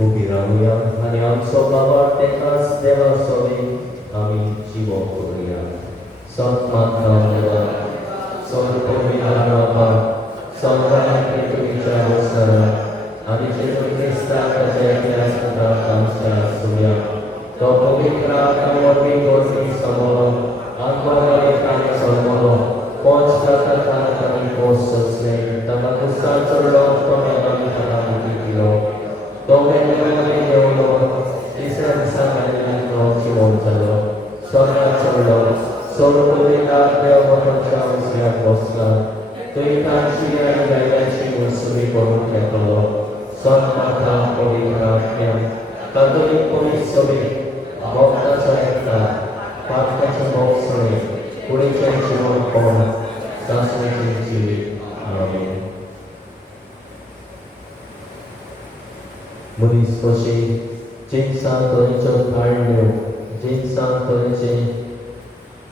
우비라무야 하냐 소바와 때까스 대화 소비 아미 지워보리야 선마카오네와 선포미나라바 선가의 그리자로서라 아미 제주 크리스타 제기아스다 감사하소며 또 포기크라 카모리 도시 서모로 안고가리 땅 서모로 본스타타타나타니 보스스네 타마쿠산 솔로 토메가미 하나무기기로 도메노의 경우로 이스라엘상하니도 지원자로 선야철로 소르보리나 베어버터샤우스야 보스가 또이탄 시리아의 야이단시 무스미 보르케걸로 선마타 보리나 그냥 가톨릭 보리소리 먹다서했다 박다서 목소리 우리 전심을 본 사수의 아멘. 문이 소시 진상 돈저 발류 진상 돈지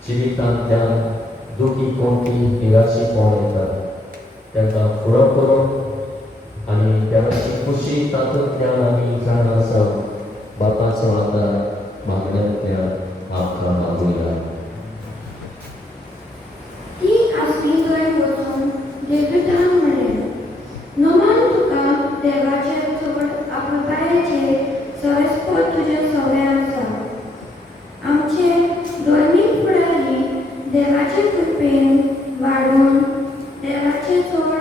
지비탄장 두기 공기 비가시 보내다 내가 부럽부럽 아니 비가시 구시 따뜻 양함이 살아서 맞아서 왔다 막내 때야 아까나보이다 देवाचे सोबत आपुलबायेचे सवयस्फोट तुझे सवय आसा आमचे धर्मीक फुडारी देवाचे कृपेन वाडून देवाचे चोड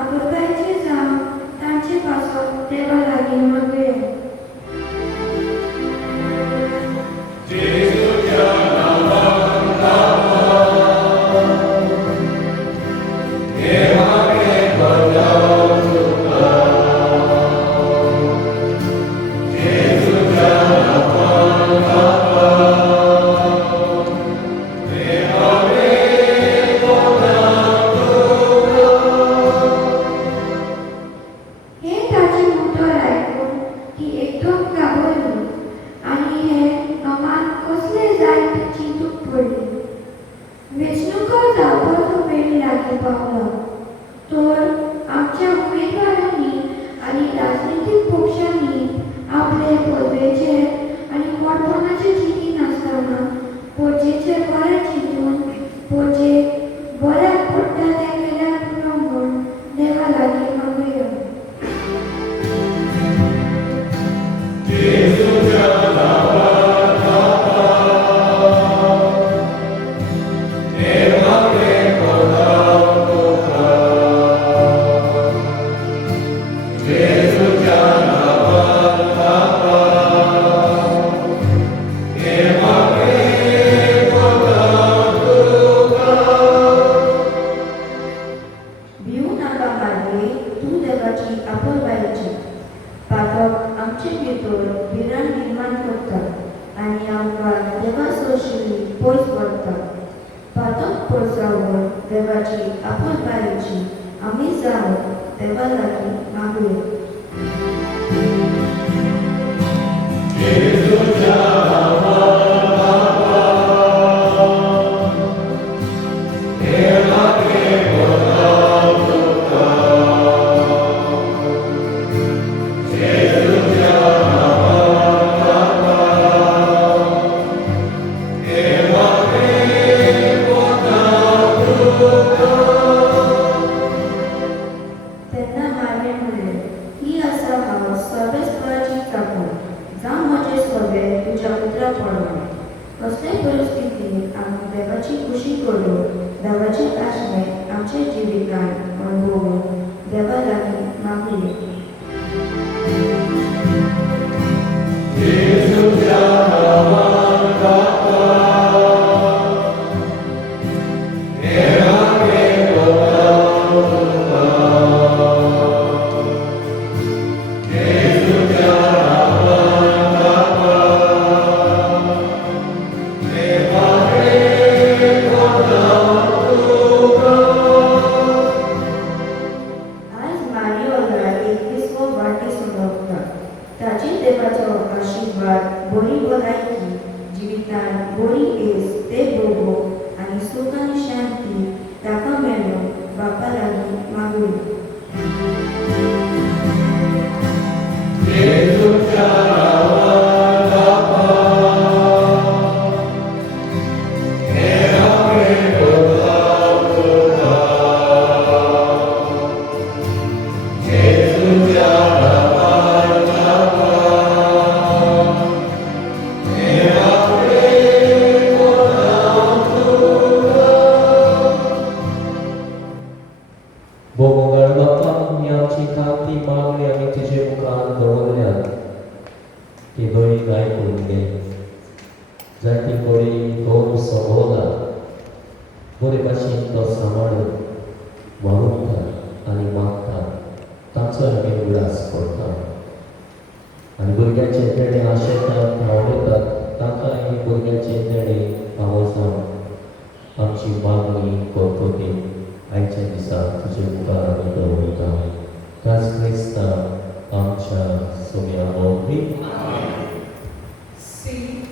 आपुलबायेचे जावन तांचे पासत देवा लागीं मागुया Jesus तो सांबाळून वावुरता आनी मागता ताचो आमी उलास करता आनी भुरग्याचे तेणे आशेतात आवडटात ताका आमी भुरग्याचे तेणे आवाजान आमची मागणी करतली आयच्या दिसा तुजे मुखार आमी दवरता त्याच क्रिस्ता आमच्या सोम्या मोगी C16.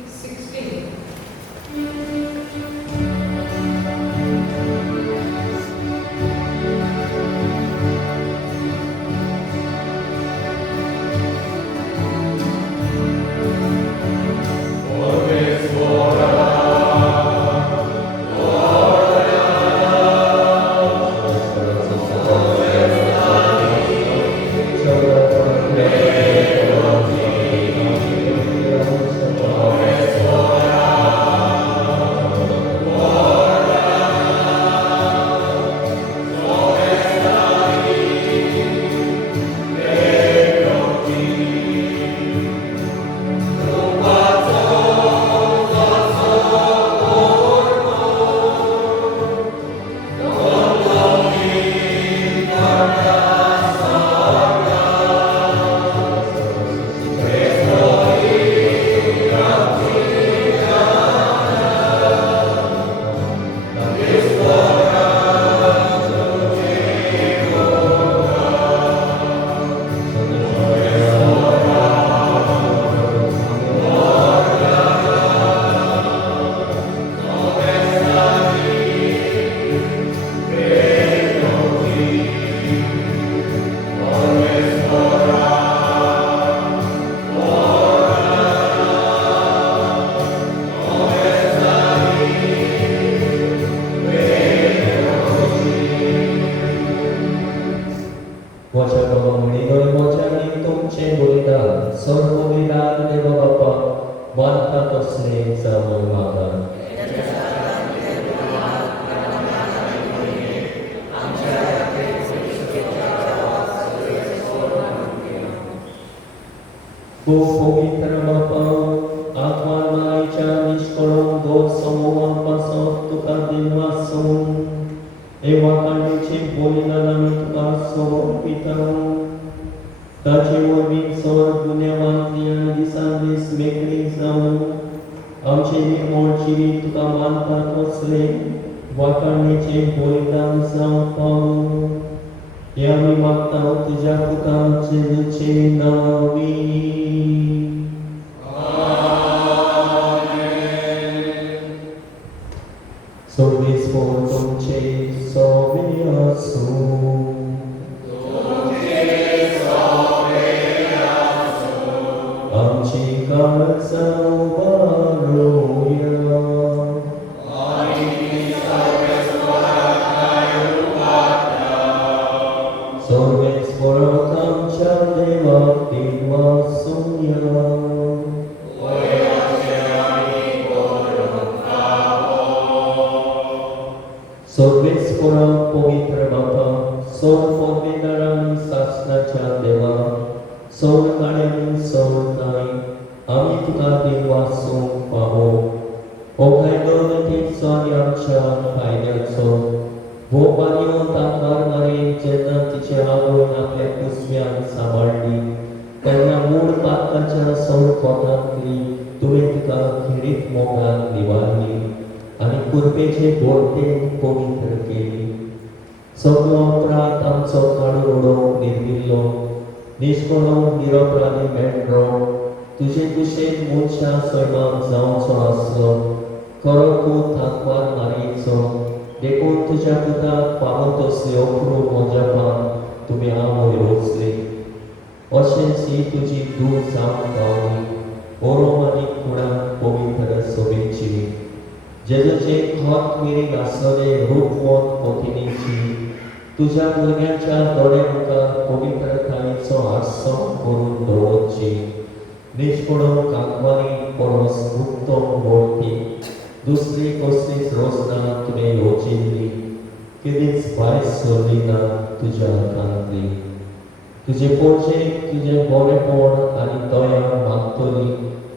तुझे पोचे तुझे बरेपण आनी दया मागतली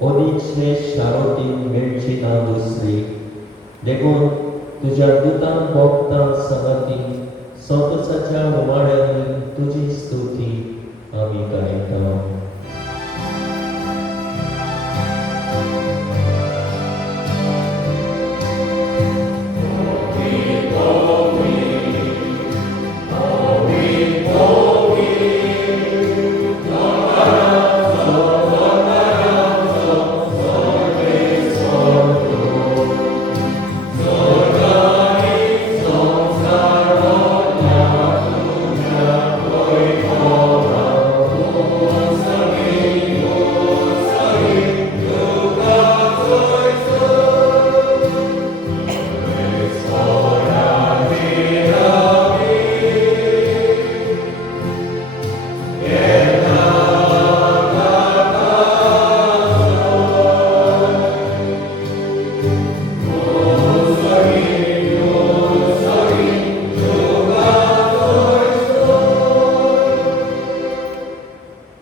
अदीक श्रेष्ठ शारोतीन मेळची ना दुसरी देखून तुझ्या दुतान भोगतां संगती सोतसाच्या उमाड्यांनी तुझी स्तुती आमी गायता.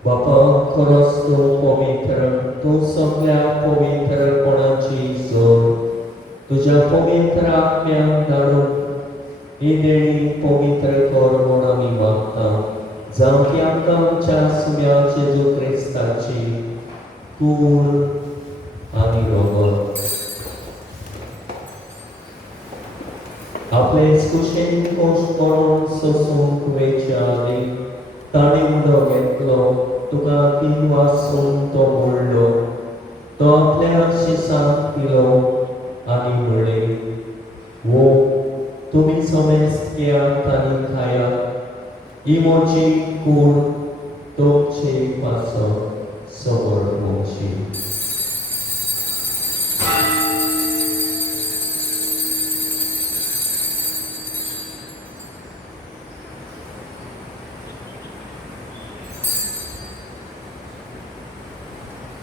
बापा खरोच तूं पवित्र, तूं सगळ्या पवित्रपणाची जोड. तुज्या पवित्र आत्म्याक धाडून ही देणी पवित्र कर म्हूण आमी मागता. जावं की आमकां आमच्या सुम्या जेजू क्रिस्ताची कूड आनी रगत आपले कुशेन कोश करून सोसूंक वेच्या आदी ताणें उदक घेतलो, तुका तीन वासून तो मोडलो, तो आपल्या शिसाक पिलो आनी म्हणलें, वो तुमी समेस्त घेयात आनी खायात, ही म्हजी कूड तुमचे पासत समोर मोगशी.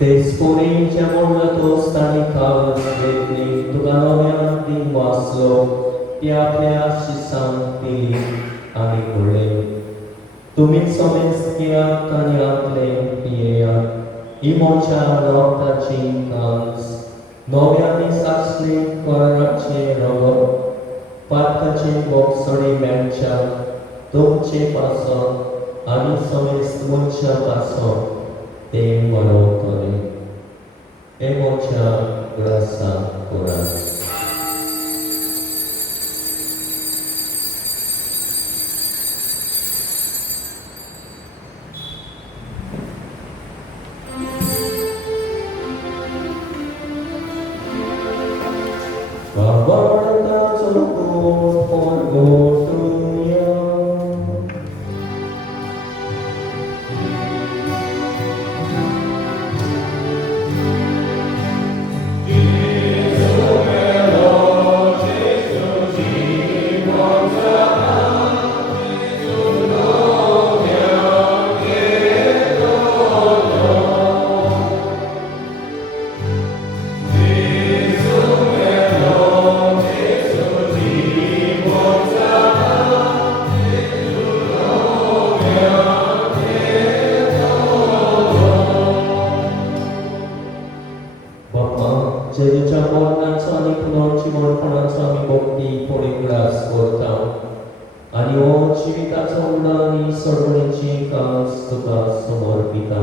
ते स्पोरींच्या मोडलातोच ताणी खावत घेतली, तुका नव्यान ती वाचलो, ती आपल्या शिसांक पिली आनी म्हणलें, तुमी समेस्त घेयात आनी आपलें पियेयात, ही म्हज्या रगताची कांस, नव्यानी साचले कराचे रगत, पातकाचे बोगसडे मेळच्या तुमचे पासत आनी समेस्त मनशा पासत ते मनवतले. हे म्हज्या ग्रासाक करात. Kabartazo ko porgotuya. जेजूच्या मरणाचो आनी पुनर्जीवनपणाचो आमी भक्ती पळयग्रास करता आनी हो जिविताचो उडा आनी सडवणेची कास तुका समर्पिता.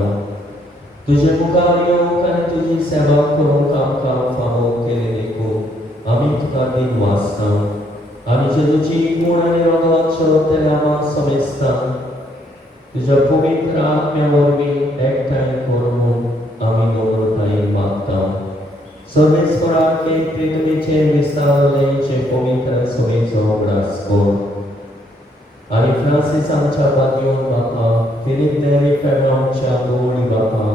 तुजे मुखार येवंक आनी तुजी सेवा करूंक आमकां फावो केले देखून आमी तुका दिन वाचता आनी जेजूची कूड आनी रगताच्यो तेलामां समेस्ता तुज्या पवित्र आत्म्या वरवीं एकठांय कर म्हूण आमी नम्रतायेन मागता. सर्वेस्पराक एक पृथ्वीचे विस्तारलेचे पवित्र सभेचो ग्रास कर आनी फ्रांसीस आमच्या बागयोन बापा, फिलीप नेरी फेर्नांडच्या गवळी बापा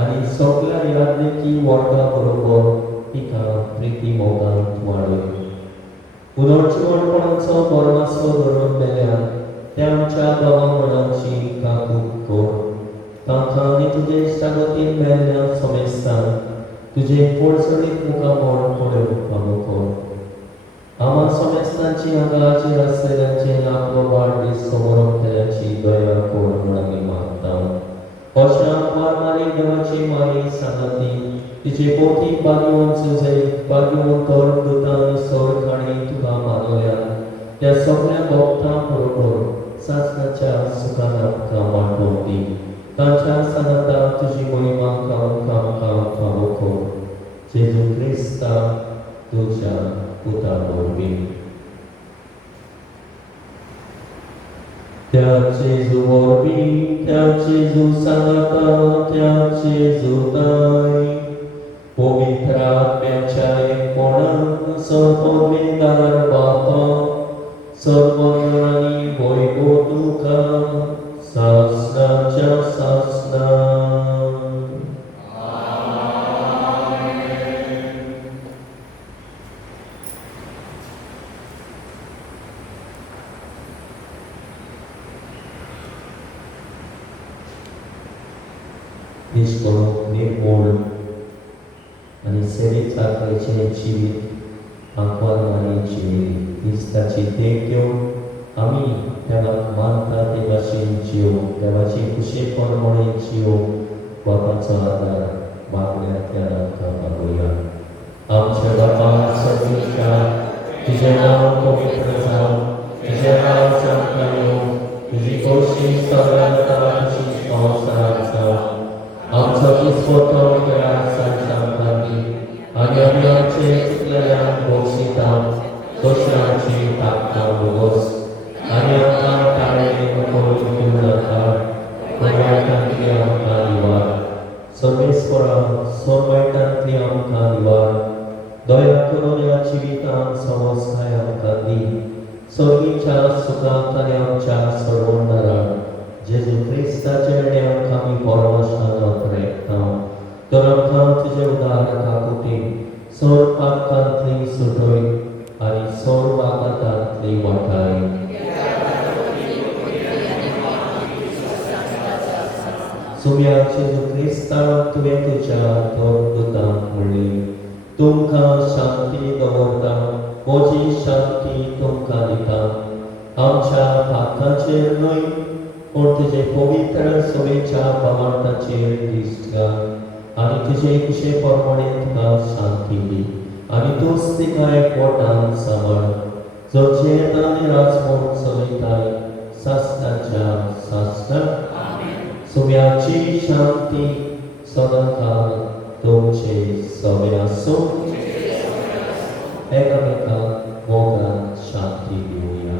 आनी सगळ्या यादलेकी वर्गा बरोबर तिका प्रिती मोगांत वाडय. पुनर्जीवनपणाचो बरणासो धरून मेल्यान त्या आमच्या भावांगणाची काकूट कर. तांकां आनी तुजे इश्टागतीन मेल्ल्या समेस्तान तुजे पडसडीत मुखामोड पळोवंक फावो कर. आम्हा समेस्तांची हांगाचेर आसलेल्यांचेर आपलो वाडदीस समोरपतल्याची दया कर म्हूण आमी मागता. अशा परमारी देवाची मारी सांगाती तिचे भोवतीक बागयोन सुजय बागयोन तर दुतां सर खाणी तुका सगळ्या भक्तां बरोबर सासणाच्या सुखान आमकां वांटोवन दी ताच्या सनाता तुजी महिमा गावून आमकां वखो जेजू क्रिस्ता तुज्या पुता वरवीं त्या जेजू वरवीं त्या जेजू सनाता त्या जेजू दाय पवित्र आत्म्याच्या एकपणान सर्वोमेदार बापा सर्वजणांनी वैभव तुका सासणाच्या सासणा इश्को निर्मूळ आणि सेवे चाकरीचे जिवीत आंकवारमानीची दिसताची देख घेवन आमी देवाक मानता ते भाशेन जियो देवाची खुशे परमणे जियो बापाचो आदार मागण्यांतल्यान आमकां मागुया आमच्या बापा सर्वेश्वर तुजें नांव पवित्र जावं तुजें राज्य आमकां येवं तुजी खोशी सगळ्या जाता तशी संवसारांत जावं आमचो दिसपतो वेळा सांजचा आमकां दी आनी आमी आमचे चुकलेल्यांक बक्षिता तशें आमची ताकदां वगोस आनी आमकां टाळें करून नाका वायटांतली आमकां निवार सर्वेस्परा सोरवायटांतली आमकां निवार दया करून ह्या जिवितांत संवसाय आमकां दी सगळींच्या सुखांत आनी आमच्या सर्वोन्नराक जेजू क्रिस्ताचे आनी आमकां आमी परमेश्वरान वापरता तर आमकां तुजे उदाहरणा कुटी सोर पातकांतली सुटोय आनी सोर वागातांतली वाटाय सुम्या जेजू क्रिस्ता तुवें तुज्या दोन दुतांक म्हणली तुमकां शांती दवरता म्हजी शांती तुमकां दिता आमच्या पातकाचेर न्हय पूण तुजे पवित्र सवेच्या पवार्थाचेर दिश्ट घाल आनी तुजे कुशे परमणे तुका शांती दी आनी तूंच तिका एकवटान सांबाळ जो जेत आनी राजमोग चलयताय सासणाच्या सासणा सुम्याची शांती सदांकाळ तुमचे सवे आसूं एकामेकांक मोगान शांती दिवया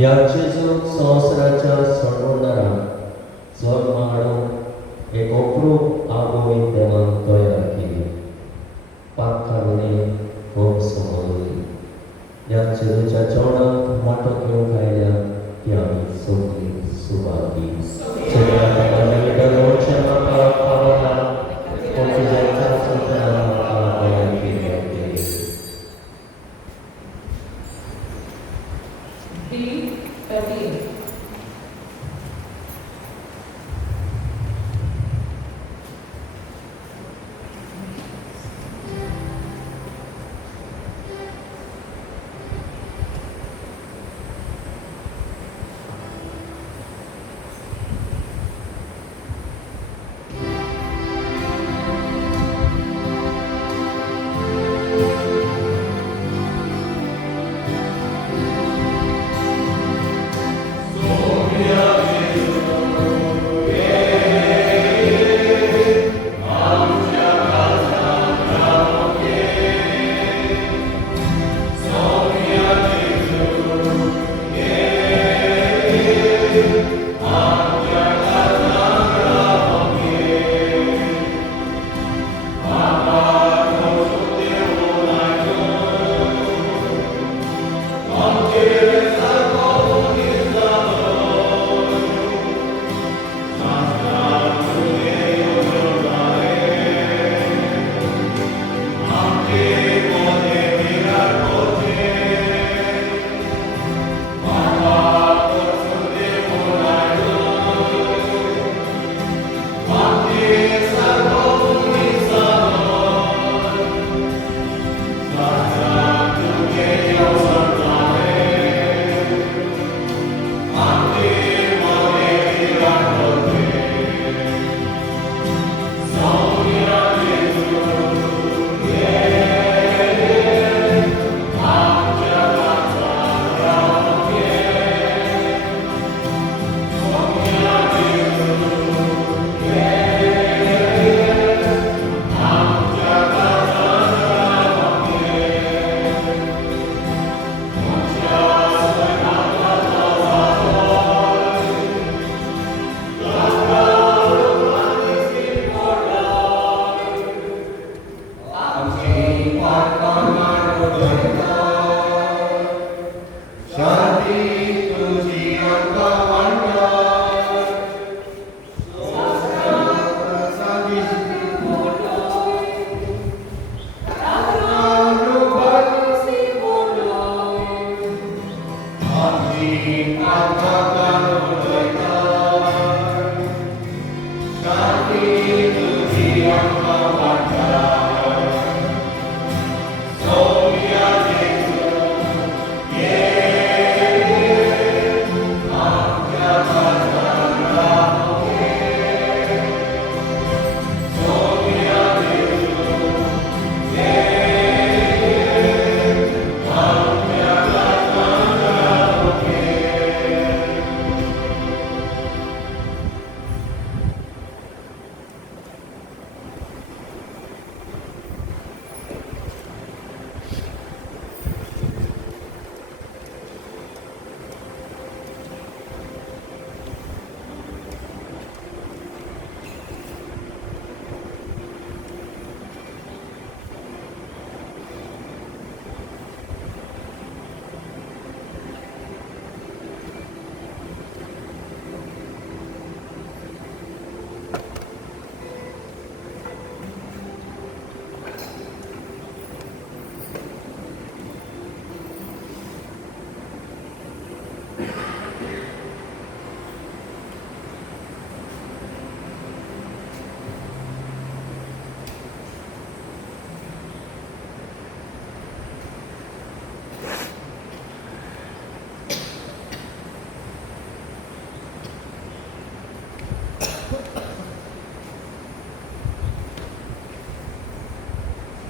ह्या जेजूक संवसाराच्या सर्वोन्नराक जल्म हाडून एक अप्रूप आगोय देवान तयार केली पातकावणे भोग समजली ह्या जेजूच्या जेवणाक वांटो घेवंक आयल्या ती आमी सगळीं सुवाती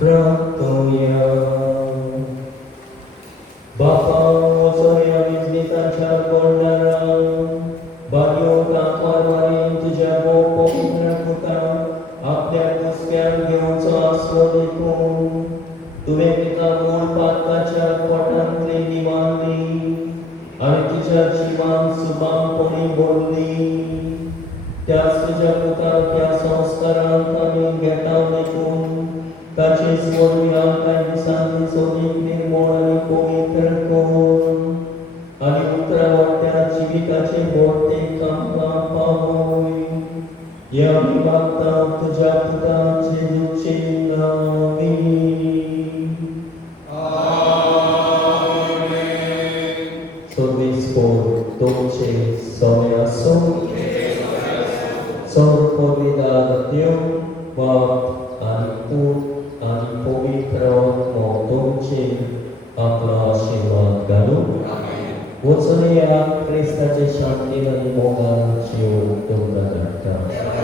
Ratuya Bapa saya biznitan chargondaram Banyo kakor marim tujabo pomrakuta Apya kuskyan gyonsa aswadikum Tuve kita mulpat kaca kotan tri diwali Artija jivan subam poni bolli Tyas tujakuta kya samskaran kami getavnikum Kaci semua kai disanti sodik nirmolani pavitrakon Ani putra vatya jivikace borte kampa pavoi Yami bhakta tuja puta cheduchinami So this for dolce somea so So for vida Dio Bhav Anipur Ani pavitra motonce आपला आशीर्वाद घालू वचने या ख्रिस्ताचे शांतीन आणि मोगान जीव तुमका धाडटा